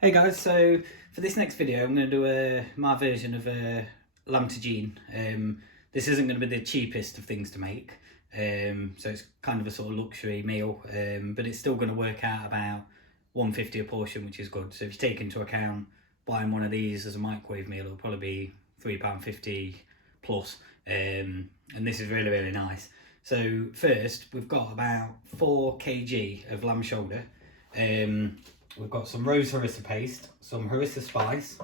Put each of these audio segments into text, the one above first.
Hey guys, so for this next video I'm going to do my version of lamb tagine. This isn't going to be the cheapest of things to make, so it's kind of a sort of luxury meal, but it's still going to work out about £1.50 a portion, which is good. So if you take into account buying one of these as a microwave meal, it'll probably be £3.50 plus, and this is really nice. So first we've got about 4 kg of lamb shoulder. We've got some rose harissa paste, some harissa spice,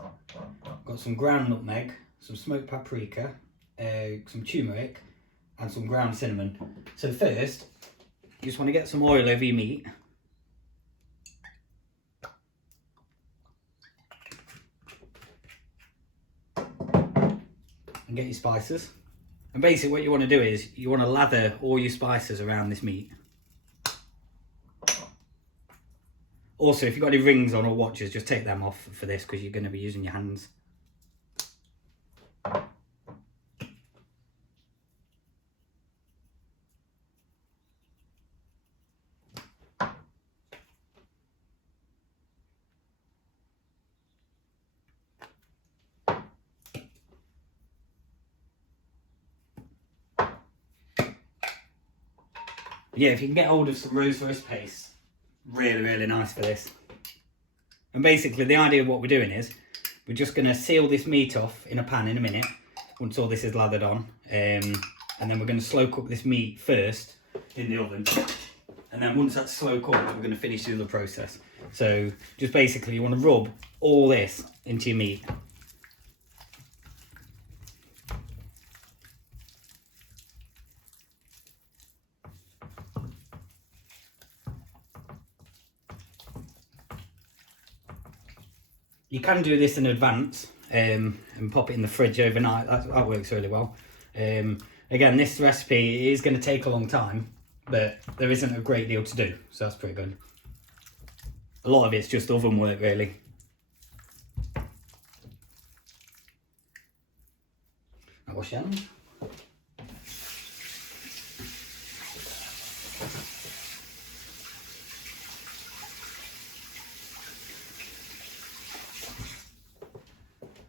got some ground nutmeg, some smoked paprika, some turmeric, and some ground cinnamon. So first, you just want to get some oil over your meat. And get your spices. And basically what you want to do is, you want to lather all your spices around this meat. Also, if you've got any rings on or watches, just take them off for this because you're going to be using your hands. Yeah, if you can get hold of some rose harissa paste, really nice for this. And basically the idea of what we're doing is we're just going to seal this meat off in a pan in a minute once all this is lathered on, and then we're going to slow cook this meat first in the oven, and then once that's slow cooked we're going to finish the other process. So just basically you want to rub all this into your meat. You can do this in advance and pop it in the fridge overnight. That works really well. Again, this recipe is going to take a long time, but there isn't a great deal to do, so that's pretty good. A lot of it's just oven work, really. Now wash your hands.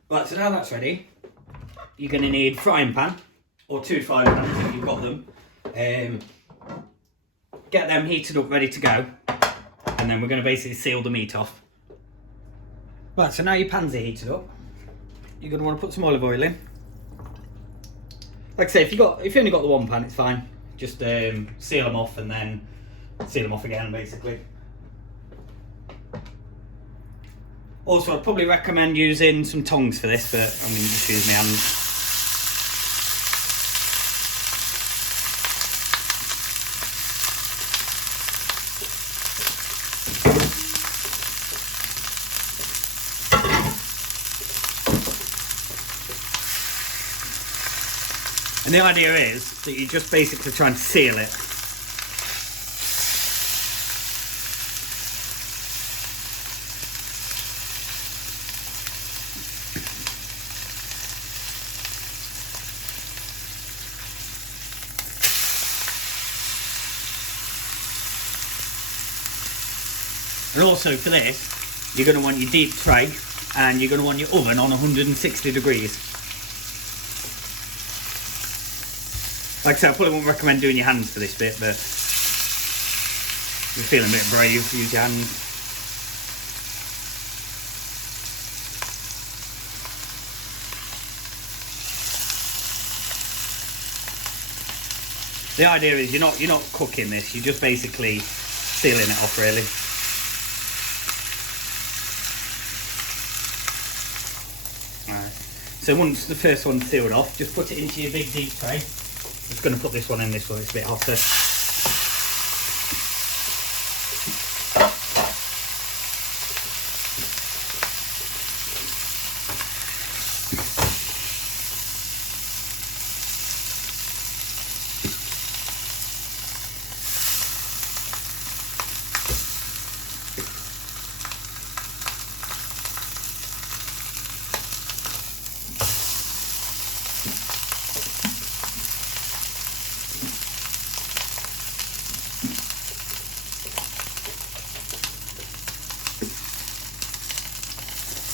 Right, so now that's ready, you're going to need frying pan, or 2 frying pans if you've got them. Get them heated up, ready to go, and then we're going to basically seal the meat off. Right, so now your pans are heated up, you're going to want to put some olive oil in. Like I say, if you only got the one pan, it's fine. Just seal them off and then seal them off again, basically. Also, I'd probably recommend using some tongs for this, but I'm going to just use my hands. And the idea is that you're just basically trying to seal it. And also for this, you're going to want your deep tray and you're going to want your oven on 160 degrees. Like I said, I probably wouldn't recommend doing your hands for this bit, but if you're feeling a bit brave, use your hands. The idea is you're not cooking this, you're just basically sealing it off, really. So once the first one's sealed off, just put it into your big deep tray. I'm just going to put this one in this one, it's a bit hotter.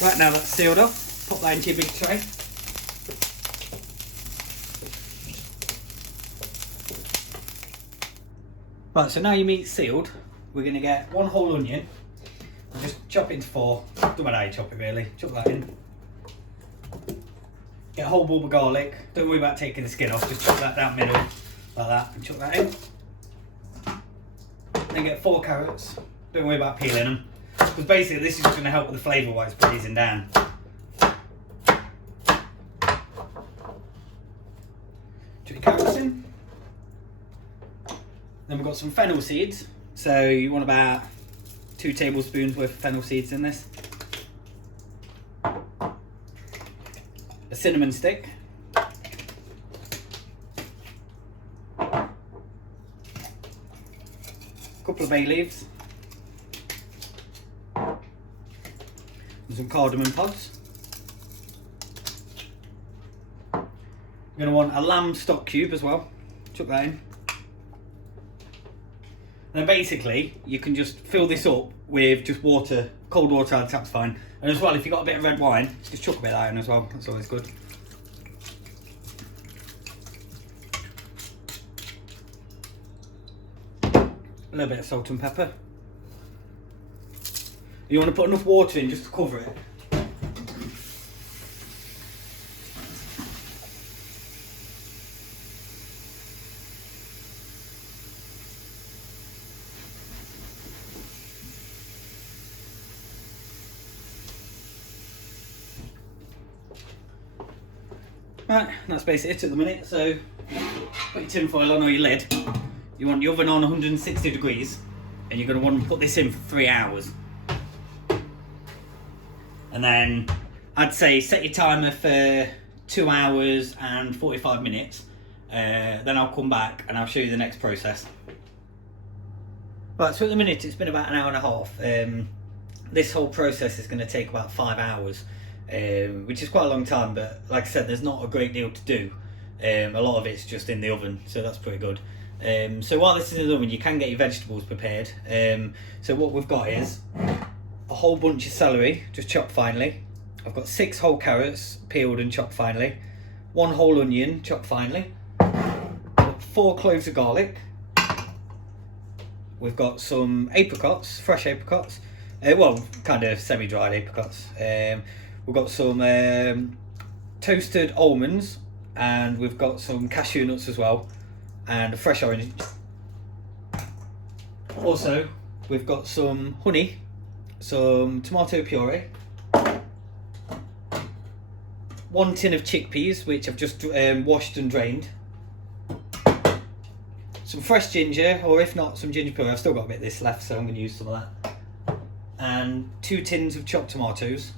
Right, now that's sealed off, pop that into your big tray. Right, so now your meat's sealed, we're going to get 1 whole onion, and just chop it into 4, don't matter how you chop it really, chop that in. Get a whole bulb of garlic, don't worry about taking the skin off, just chop that down middle, like that, and chop that in. Then get 4 carrots, don't worry about peeling them, because basically this is just going to help with the flavour while it's braising down. Chop your carrots in. Then we've got some fennel seeds, so you want about 2 tablespoons worth of fennel seeds in this. A cinnamon stick. A couple of bay leaves. And some cardamom pods. You're going to want a lamb stock cube as well. Chuck that in. And then basically, you can just fill this up with just water, cold water out the tap's fine. And as well, if you've got a bit of red wine, just chuck a bit of that in as well, that's always good. A little bit of salt and pepper. You want to put enough water in just to cover it. Right, that's basically it at the minute, so put your tin foil on or your lid. You want your oven on 160 degrees and you're going to want to put this in for 3 hours. And then I'd say set your timer for 2 hours and 45 minutes. Then I'll come back and I'll show you the next process. Right, so at the minute it's been about an hour and a half. This whole process is going to take about 5 hours. Which is quite a long time, but like I said, there's not a great deal to do. A lot of it's just in the oven, so that's pretty good. So while this is in the oven, you can get your vegetables prepared. So what we've got is a whole bunch of celery, just chopped finely. I've got 6 whole carrots, peeled and chopped finely. 1 whole onion, chopped finely. 4 cloves of garlic. We've got some apricots, fresh apricots. Well, kind of semi-dried apricots. We've got some toasted almonds, and we've got some cashew nuts as well, and a fresh orange. Also, we've got some honey, some tomato puree, 1 tin of chickpeas, which I've just washed and drained, some fresh ginger, or if not, some ginger puree. I've still got a bit of this left, so I'm going to use some of that, and 2 tins of chopped tomatoes,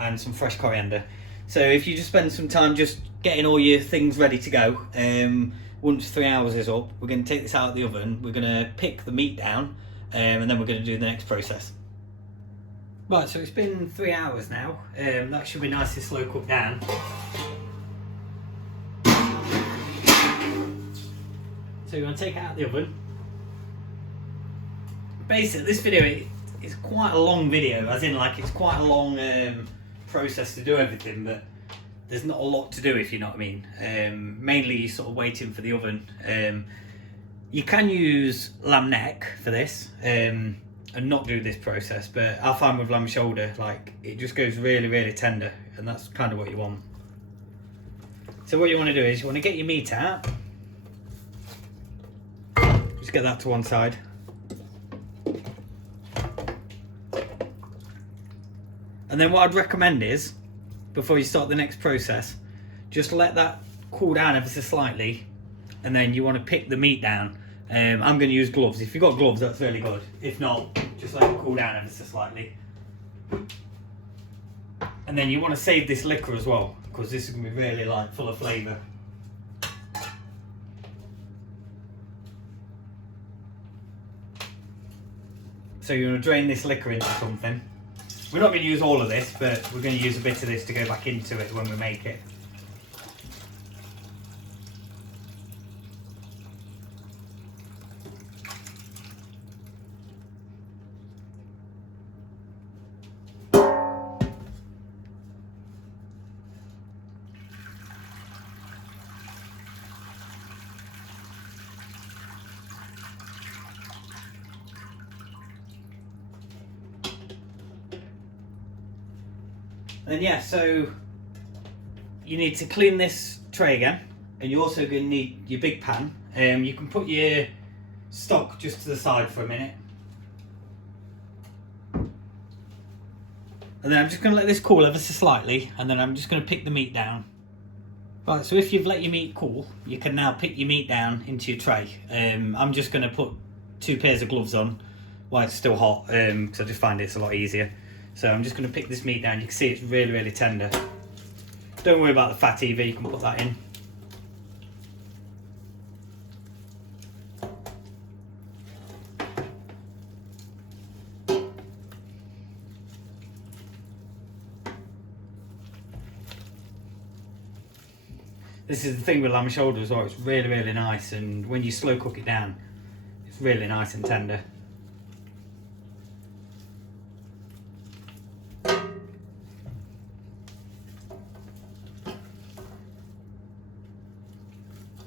and some fresh coriander. So if you just spend some time just getting all your things ready to go, once 3 hours is up, we're going to take this out of the oven, we're going to pick the meat down, and then we're going to do the next process. Right, so it's been 3 hours now. That should be nice and slow cooked down. So you want to take it out of the oven. Basically, this video is quite a long video, as in like it's quite a long process to do everything, but there's not a lot to do, if you know what I mean. Mainly you're sort of waiting for the oven. You can use lamb neck for this and not do this process, but I find with lamb shoulder, like, it just goes really, really tender, and that's kind of what you want. So what you want to do is you want to get your meat out. Just get that to one side. And then what I'd recommend is, before you start the next process, just let that cool down ever so slightly, and then you want to pick the meat down. I'm going to use gloves. If you've got gloves, that's really good. If not, just let it cool down ever so slightly. And then you want to save this liquor as well, because this is going to be really like full of flavour. So you're going to drain this liquor into something. We're not going to use all of this, but we're going to use a bit of this to go back into it when we make it. And yeah, so you need to clean this tray again, and you're also going to need your big pan. You can put your stock just to the side for a minute. And then I'm just going to let this cool ever so slightly, and then I'm just going to pick the meat down. Right, so if you've let your meat cool, you can now pick your meat down into your tray. I'm just going to put 2 pairs of gloves on while it's still hot, because I just find it's a lot easier. So I'm just going to pick this meat down. You can see it's really, really tender. Don't worry about the fat either, you can put that in. This is the thing with lamb shoulder as well, it's really, really nice, and when you slow cook it down, it's really nice and tender.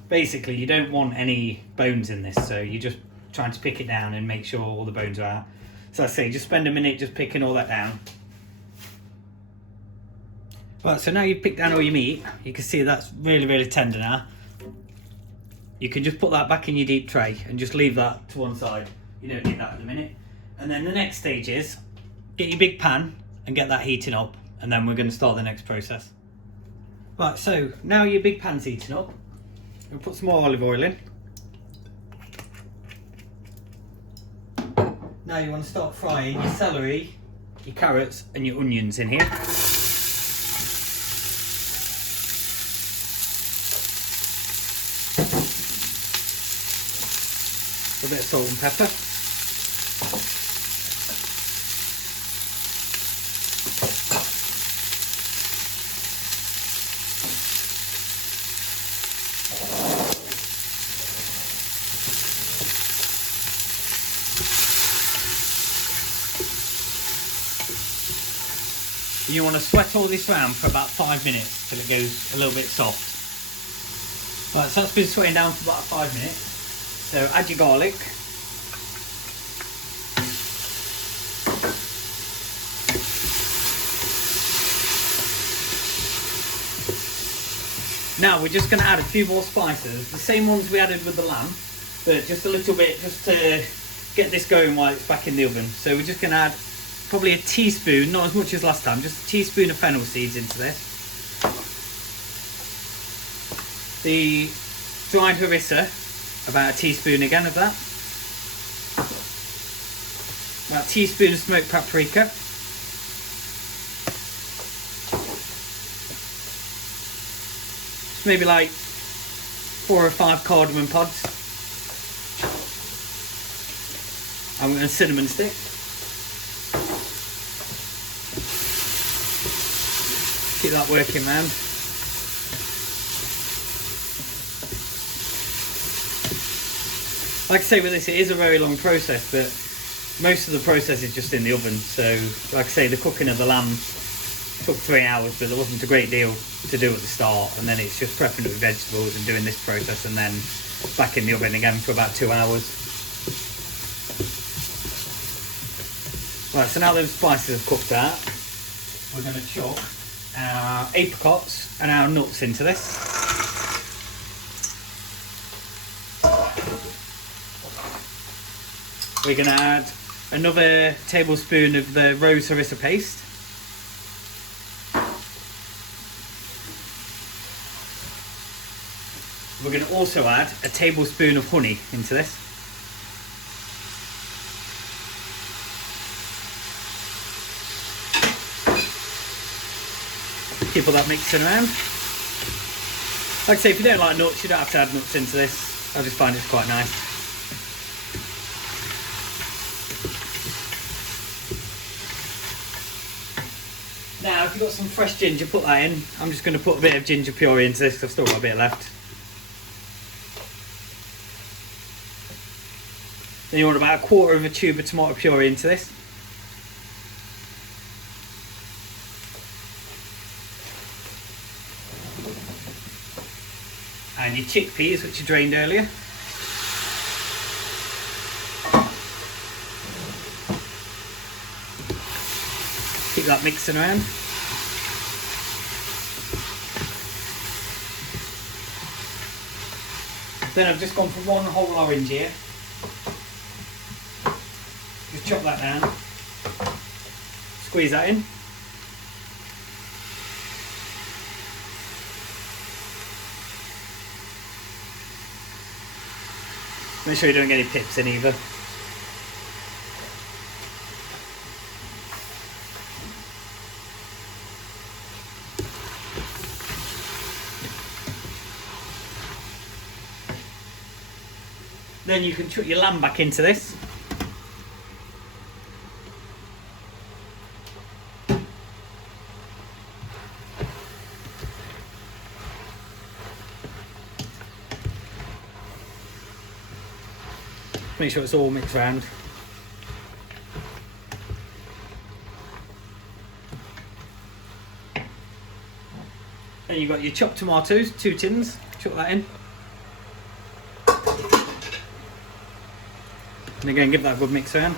Basically, you don't want any bones in this, so you're just trying to pick it down and make sure all the bones are out. So I say, just spend a minute just picking all that down. Right, so now you've picked down all your meat, you can see that's really, really tender now. You can just put that back in your deep tray and just leave that to one side. You don't need that at the minute. And then the next stage is, get your big pan and get that heating up, and then we're going to start the next process. Right, so now your big pan's heating up. We'll put some more olive oil in. Now you want to start frying your celery, your carrots and your onions in here. A bit of salt and pepper. You want to sweat all this around for about 5 minutes till it goes a little bit soft. Right, so that's been sweating down for about 5 minutes. So add your garlic. Now we're just going to add a few more spices, the same ones we added with the lamb, but just a little bit just to get this going while it's back in the oven. So we're just going to add probably a teaspoon, not as much as last time, just a teaspoon of fennel seeds into this. The dried harissa, about a teaspoon again of that. About a teaspoon of smoked paprika. Maybe like 4 or 5 cardamom pods. And a cinnamon stick. Keep that working round. Like I say with this, it is a very long process, but most of the process is just in the oven. So like I say, the cooking of the lamb took 3 hours, but there wasn't a great deal to do at the start, and then it's just prepping it with vegetables and doing this process, and then back in the oven again for about 2 hours. Right, so now those spices have cooked out, we're going to chuck our apricots and our nuts into this. We're going to add another tablespoon of the rose harissa paste. We're going to also add a tablespoon of honey into this. Keep all that mixing around. Like I say, if you don't like nuts, you don't have to add nuts into this. I just find it's quite nice. Now, if you've got some fresh ginger, put that in. I'm just going to put a bit of ginger puree into this. I've still got a bit left. Then you want about 1/4 of a tube of tomato puree into this. And your chickpeas, which you drained earlier. Keep that mixing around. Then I've just gone for one whole orange here. Just chop that down. Squeeze that in. Make sure you don't get any pips in either. Then you can chuck your lamb back into this. Make sure it's all mixed around. Then you've got your chopped tomatoes, 2 tins, chuck that in. And again, give that a good mix around.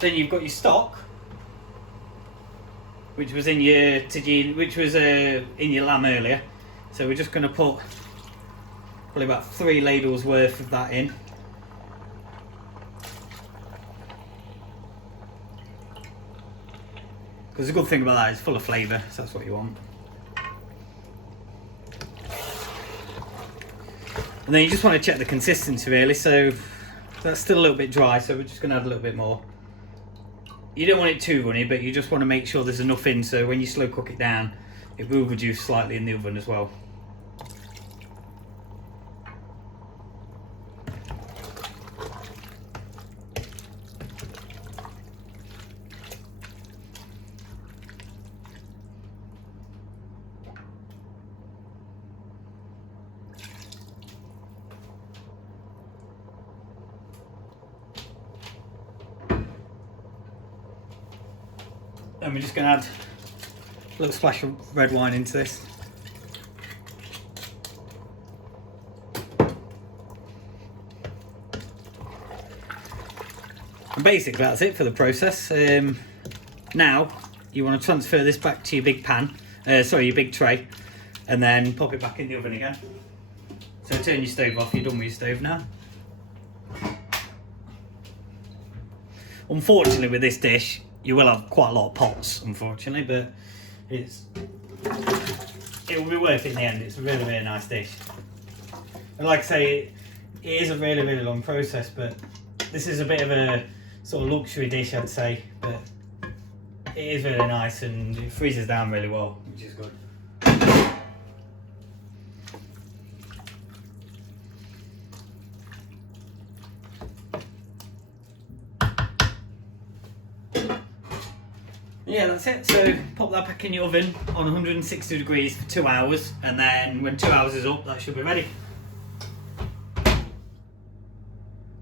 Then you've got your stock, which was in your tagine, which was in your lamb earlier. So we're just going to put probably about 3 ladles worth of that in. Because the good thing about that is it's full of flavour, so that's what you want. And then you just want to check the consistency really, so that's still a little bit dry, so we're just going to add a little bit more. You don't want it too runny, but you just want to make sure there's enough in, so when you slow cook it down, it will reduce slightly in the oven as well. Then we're just going to add a little splash of red wine into this. And basically that's it for the process. Now you want to transfer this back to your big pan, your big tray, and then pop it back in the oven again. So turn your stove off, you're done with your stove now. Unfortunately with this dish, you will have quite a lot of pots, unfortunately, but it will be worth it in the end. It's a really, really nice dish. And like I say, it is a really, really long process, but this is a bit of a sort of luxury dish, I'd say, but it is really nice and it freezes down really well, which is good. Yeah, that's it. So pop that back in your oven on 160 degrees for 2 hours, and then when 2 hours is up, that should be ready.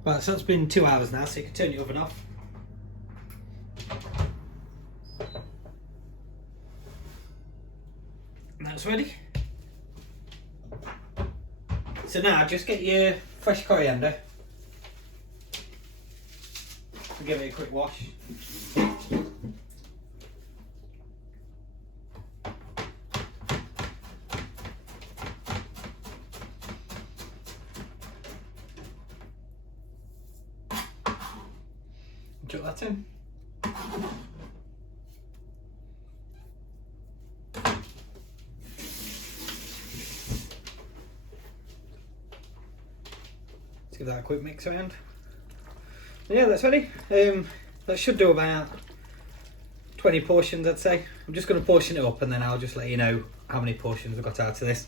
Right, so it's been 2 hours now, so you can turn your oven off. And that's ready. So now just get your fresh coriander and give it a quick wash. Chuck that in. Let's give that a quick mix around. Yeah, that's ready. That should do about 20 portions, I'd say. I'm just going to portion it up and then I'll just let you know how many portions I've got out of this.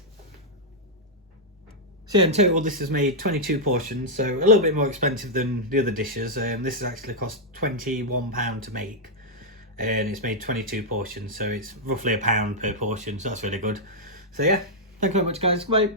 So yeah, in total this has made 22 portions, so a little bit more expensive than the other dishes. This has actually cost £21 to make, and it's made 22 portions, so it's roughly £1 per portion, so that's really good. So yeah, thank you very much guys, bye.